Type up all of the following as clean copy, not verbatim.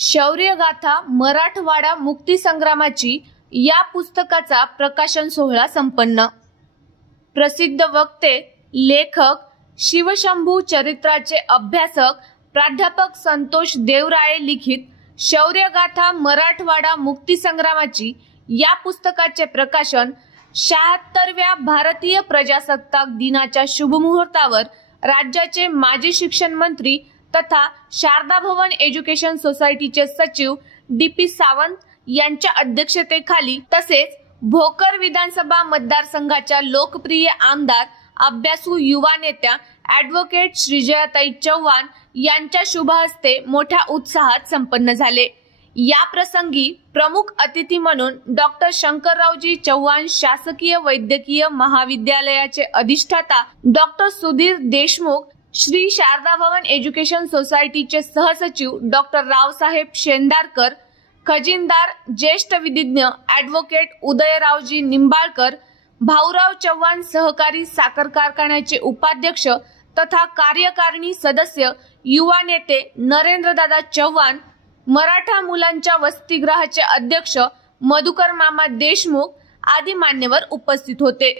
शौर्यगाथा मराठवाडा मुक्तीसंग्रामाची या पुस्तकाचा प्रकाशन सोहळा संपन्न। प्रसिद्ध वक्ते, लेखक, शिवशंभू चरित्राचे अभ्यासक प्राध्यापक संतोष देवराये लिखित शौर्यगाथा मराठवाडा मुक्तीसंग्रामाची या पुस्तकाचे प्रकाशन 76व्या भारतीय प्रजासत्ताक दिनाच्या शुभमुहूर्तावर राज्याचे माजी शिक्षण मंत्री तथा शारदा भवन एज्युकेशन सोसायटीचे सचिव डी.पी. सावंत यांच्या अध्यक्षतेखाली तसेच भोकर विधानसभा मतदारसंघाच्या लोकप्रिय आमदार, अभ्यासू युवा नेत्या ॲडव्होकेट श्रीजयाताई चव्हाण यांच्या शुभ हस्ते मोठ्या उत्साहात संपन्न झाले। या प्रसंगी प्रमुख अतिथी म्हणून डॉक्टर शंकररावजी चव्हाण शासकीय वैद्यकीय महाविद्यालयाचे अधिष्ठाता डॉक्टर सुधीर देशमुख, श्री शारदा भवन एज्युकेशन सोसायटीचे सहसचिव डॉक्टर रावसाहेब शेंदारकर, खजिनदार ज्येष्ठ विधिज्ञ ॲडव्होकेट उदयरावजी निंबाळकर, भाऊराव चव्हाण सहकारी साखर कारखान्याचे उपाध्यक्ष तथा कार्यकारिणी सदस्य युवा नेते नरेंद्रदादा चव्हाण, मराठा मुलांच्या वसतिगृहाचे अध्यक्ष मधुकर मामा देशमुख आदी मान्यवर उपस्थित होते।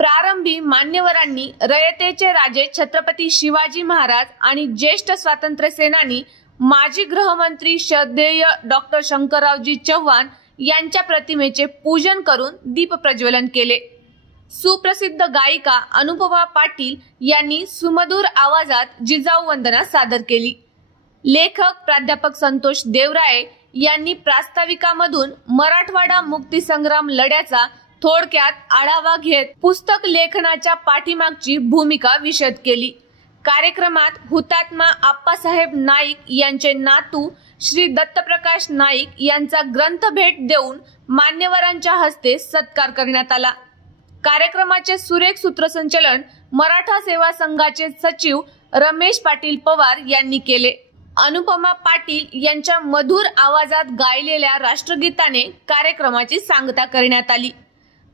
प्रारंभी मान्यवरांनी रयतेचे राजे छत्रपती शिवाजी महाराज आणि ज्येष्ठ स्वातंत्र्य सेनानी माजी गृहमंत्री श्रद्धेय डॉक्टर शंकररावजी चव्हाण यांच्या प्रतिमेचे पूजन करून दीप प्रज्वलन केले। सुप्रसिद्ध गायिका अनुपमा पाटील यांनी सुमधुर आवाजात जिजाऊ वंदना सादर केली। लेखक प्राध्यापक संतोष देवराये यांनी प्रास्ताविकामधून मराठवाडा मुक्तीसंग्राम लढ्याचा थोडक्यात आढावा घेत पुस्तक लेखनाच्या पाठीमागची भूमिका विशद केली। कार्यक्रमात हुतात्मा आप्पासाहेब नाईक यांचे नातू श्री दत्तप्रकाश नाईक यांचा ग्रंथ भेट देऊन मान्यवरांच्या हस्ते सत्कार करण्यात आला। कार्यक्रमाचे सुरेख सूत्रसंचालन मराठा सेवा संघाचे सचिव रमेश पाटील पवार यांनी केले। अनुपमा पाटील यांच्या मधुर आवाजात गायलेल्या राष्ट्रगीताने कार्यक्रमाची सांगता करण्यात आली।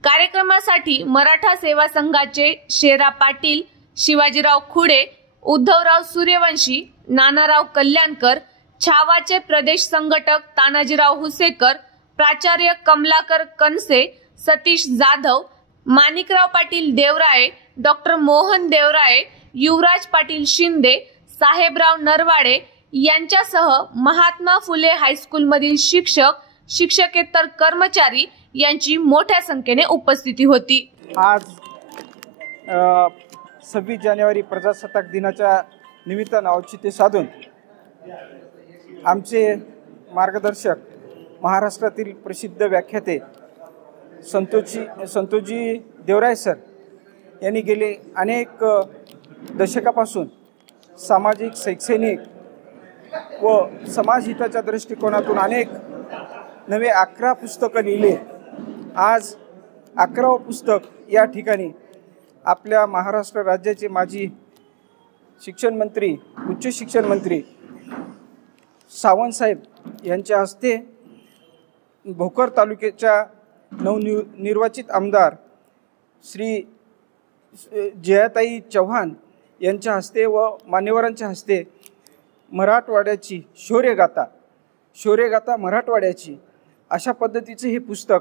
कार्यक्रमासाठी मराठा सेवा संघाचे शेरा पाटील, शिवाजीराव खुडे, उद्धवराव सूर्यवंशी, नानाराव कल्याणकर, छावाचे प्रदेश संघटक तानाजीराव हुसेकर, प्राचार्य कमलाकर कनसे, सतीश जाधव, माणिकराव पाटील देवराये, डॉक्टर मोहन देवराये, युवराज पाटील शिंदे, साहेबराव नरवाडे यांच्यासह महात्मा फुले हायस्कूलमधील शिक्षक, शिक्षकेतर कर्मचारी यांची मोठ्या संख्येने उपस्थिती होती। आज 26 जानेवारी प्रजासत्ताक दिनाच्या निमित्तानं औचित्य साधून आमचे मार्गदर्शक, महाराष्ट्रातील प्रसिद्ध व्याख्याते संतोषजी देवराय सर यांनी गेले अनेक दशकापासून सामाजिक, शैक्षणिक व समाजहिताच्या दृष्टिकोनातून अनेक नवे 11 पुस्तकं लिहिले। आज 11वं पुस्तक या ठिकाणी आपल्या महाराष्ट्र राज्याचे माजी शिक्षण मंत्री, उच्च शिक्षण मंत्री सावंत साहेब यांच्या हस्ते भोकर तालुक्याच्या नवनिर्वाचित आमदार श्री जयाताई चव्हाण यांच्या हस्ते व मान्यवरांच्या हस्ते मराठवाड्याची शौर्यगाथा मराठवाड्याची अशा पद्धतीचे हे पुस्तक,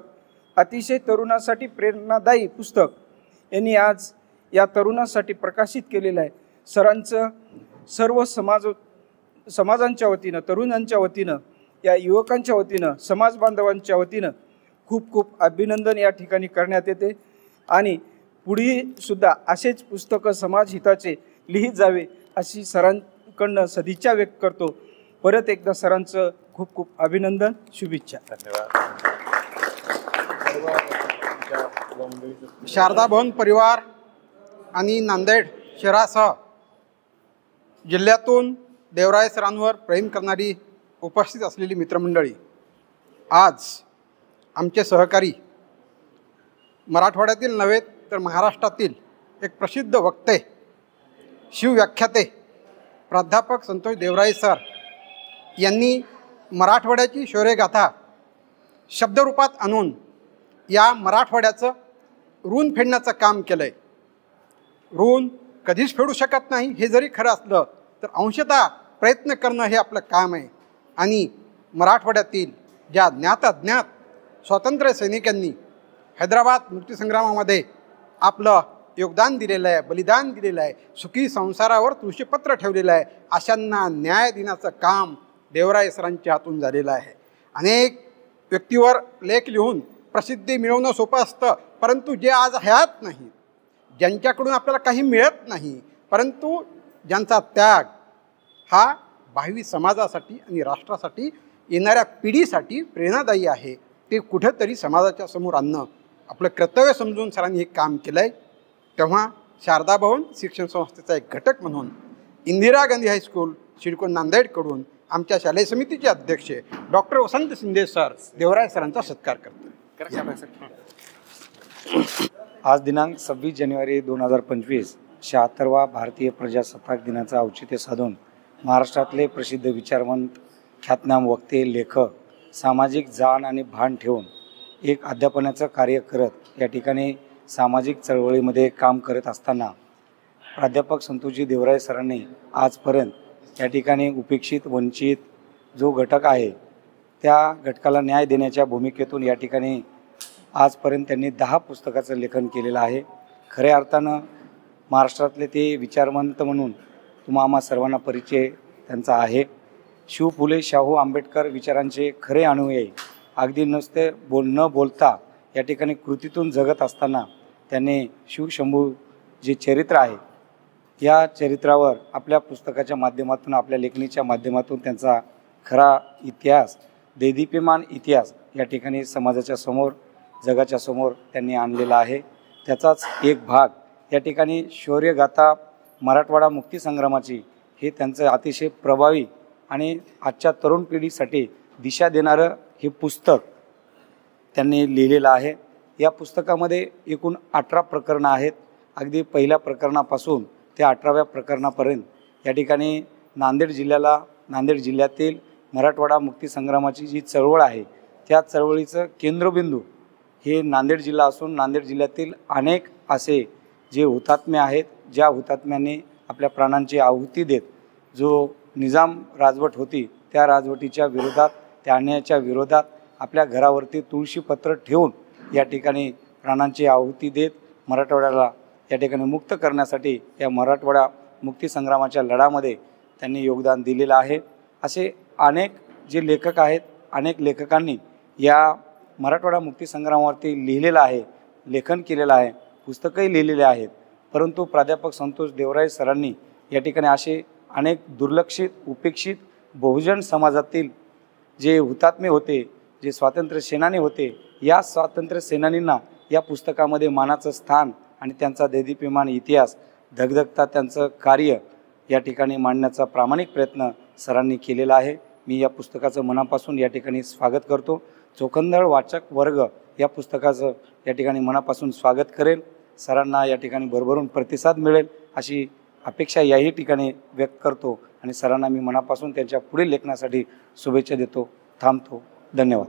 अतिशय तरुणासाठी प्रेरणादायी पुस्तक यांनी आज या तरुणासाठी प्रकाशित केलेलं आहे। सरांचं सर्व समाजांच्या वतीनं, तरुणांच्या वतीनं, या युवकांच्या वतीनं, समाज बांधवांच्या वतीनं खूप खूप अभिनंदन या ठिकाणी करण्यात येते आणि पुढे सुद्धा असेच पुस्तकं समाजहिताचे लिहित जावे अशी सरांकडनं सदिच्छा व्यक्त करतो। परत एकदा सरांचं खूप खूप अभिनंदन, शुभेच्छा। शारदा भवन परिवार आणि नांदेड शहरासह जिल्ह्यातून देवराय सरांवर प्रेम करणारी उपस्थित असलेली मित्रमंडळी, आज आमचे सहकारी, मराठवाड्यातील नव्हे तर महाराष्ट्रातील एक प्रसिद्ध वक्ते, शिवव्याख्याते प्राध्यापक संतोष देवराये सर यांनी मराठवाड्याची शौर्यगाथा शब्दरूपात आणून या मराठवाड्याचं ऋण फेडण्याचं काम केलं आहे। ऋण कधीच फेडू शकत नाही हे जरी खरं असलं तर अंशतः प्रयत्न करणं हे आपलं काम आहे आणि मराठवाड्यातील ज्या ज्ञात स्वातंत्र्य सैनिकांनी हैदराबाद मुक्तीसंग्रामामध्ये आपलं योगदान दिलेलं आहे, बलिदान दिलेलं आहे, सुखी संसारावर तुळशीपत्र ठेवलेलं आहे, अशांना न्याय देण्याचं काम देवराय सरांच्या हातून झालेलं आहे. अनेक व्यक्तीवर लेख लिहून प्रसिद्धी मिळवणं सोपं असतं, परंतु जे आज हयात नाही, ज्यांच्याकडून आपल्याला काही मिळत नाही, परंतु ज्यांचा त्याग हा भावी समाजासाठी आणि राष्ट्रासाठी येणाऱ्या पिढीसाठी प्रेरणादायी आहे, ते कुठेतरी समाजाच्या समोर आणणं आपलं कर्तव्य समजून सरांनी हे काम केलं आहे. तेव्हा शारदा भवन शिक्षण संस्थेचा एक घटक म्हणून इंदिरा गांधी हायस्कूल सिडको नांदेडकडून आमच्या शालेय समितीचे अध्यक्ष डॉक्टर वसंत शिंदे सर देवराय सरांचा सत्कार करतो. आज दिनांक 26 जानेवारी 2025 76वा भारतीय प्रजासत्ताक दिनाचं औचित्य साधून महाराष्ट्रातले प्रसिद्ध विचारवंत, ख्यातनाम वक्ते, लेखक, सामाजिक जाण आणि भान ठेवून एक अध्यापनाचं कार्य करत या ठिकाणी सामाजिक चळवळीमध्ये काम करत असताना प्राध्यापक संतोषजी देवराय सरांनी आजपर्यंत या ठिकाणी उपेक्षित, वंचित जो घटक आहे त्या घटकाला न्याय देण्याच्या भूमिकेतून या ठिकाणी आजपर्यंत त्यांनी 10 पुस्तकाचं लेखन केलेलं आहे. खऱ्या अर्थानं महाराष्ट्रातले ते विचारवंत म्हणून तुम्हा सर्वांना परिचय त्यांचा आहे. शिव फुले शाहू आंबेडकर विचारांचे खरे अनुयायी, अगदी नुसते न बोलता या ठिकाणी कृतीतून जगत असताना त्यांनी शिवशंभू जे चरित्र आहे या चरित्रावर आपल्या पुस्तकाच्या माध्यमातून, आपल्या लेखणीच्या माध्यमातून त्यांचा खरा इतिहास, देदीप्यमान इतिहास या ठिकाणी समाजाच्या समोर, जगाच्या समोर त्यांनी आणलेला आहे. त्याचाच एक भाग या ठिकाणी शौर्यगाथा मराठवाडा मुक्तीसंग्रामाची हे त्यांचं अतिशय प्रभावी आणि आजच्या तरुण पिढीसाठी दिशा देणारं हे पुस्तक त्यांनी लिहिलेलं आहे. या पुस्तकामध्ये एकूण 18 प्रकरणं आहेत. अगदी पहिल्या प्रकरणापासून ते 18व्या प्रकरणापर्यंत या ठिकाणी नांदेड जिल्ह्यातील मराठवाडा मुक्तीसंग्रामाची जी चळवळ आहे त्या चळवळीचं केंद्रबिंदू हे नांदेड जिल्हा असून नांदेड जिल्ह्यातील अनेक असे जे हुतात्मे आहेत, ज्या हुतात्म्यांनी आपल्या प्राणांची आहुती देत जो निजाम राजवट होती त्या राजवटीच्या विरोधात, त्या अन्यायाच्या विरोधात आपल्या घरावरती तुळशीपत्र ठेवून या ठिकाणी प्राणांची आहुती देत मराठवाड्याला या ठिकाणी मुक्त करण्यासाठी या मराठवाडा मुक्तीसंग्रामाच्या लढ्यामध्ये त्यांनी योगदान दिलेलं आहे. असे अनेक जे लेखक आहेत, अनेक लेखकांनी या मराठवाडा मुक्तीसंग्रामावरती लिहिलेलं आहे, लेखन केलेलं आहे, पुस्तकंही लिहिलेले आहेत. परंतु प्राध्यापक संतोष देवराय सरांनी या ठिकाणी असे अनेक दुर्लक्षित, उपेक्षित बहुजन समाजातील जे हुतात्मे होते, जे स्वातंत्र्य सेनानी होते, या स्वातंत्र्य सेनानींना या पुस्तकामध्ये मानाचं स्थान आणि त्यांचा देदीप्यमान इतिहास, धगधगता त्यांचं कार्य या ठिकाणी मांडण्याचा प्रामाणिक प्रयत्न सरांनी केलेला आहे. मी या पुस्तकाचं मनापासून या ठिकाणी स्वागत करतो. चोखंदळ वाचक वर्ग या पुस्तकाचं या ठिकाणी मनापासून स्वागत करेल. सरांना या ठिकाणी भरभरून प्रतिसाद मिळेल अशी अपेक्षा याही ठिकाणी व्यक्त करतो आणि सरांना मी मनापासून त्यांच्या पुढील लेखनासाठी शुभेच्छा देतो. थांबतो. धन्यवाद.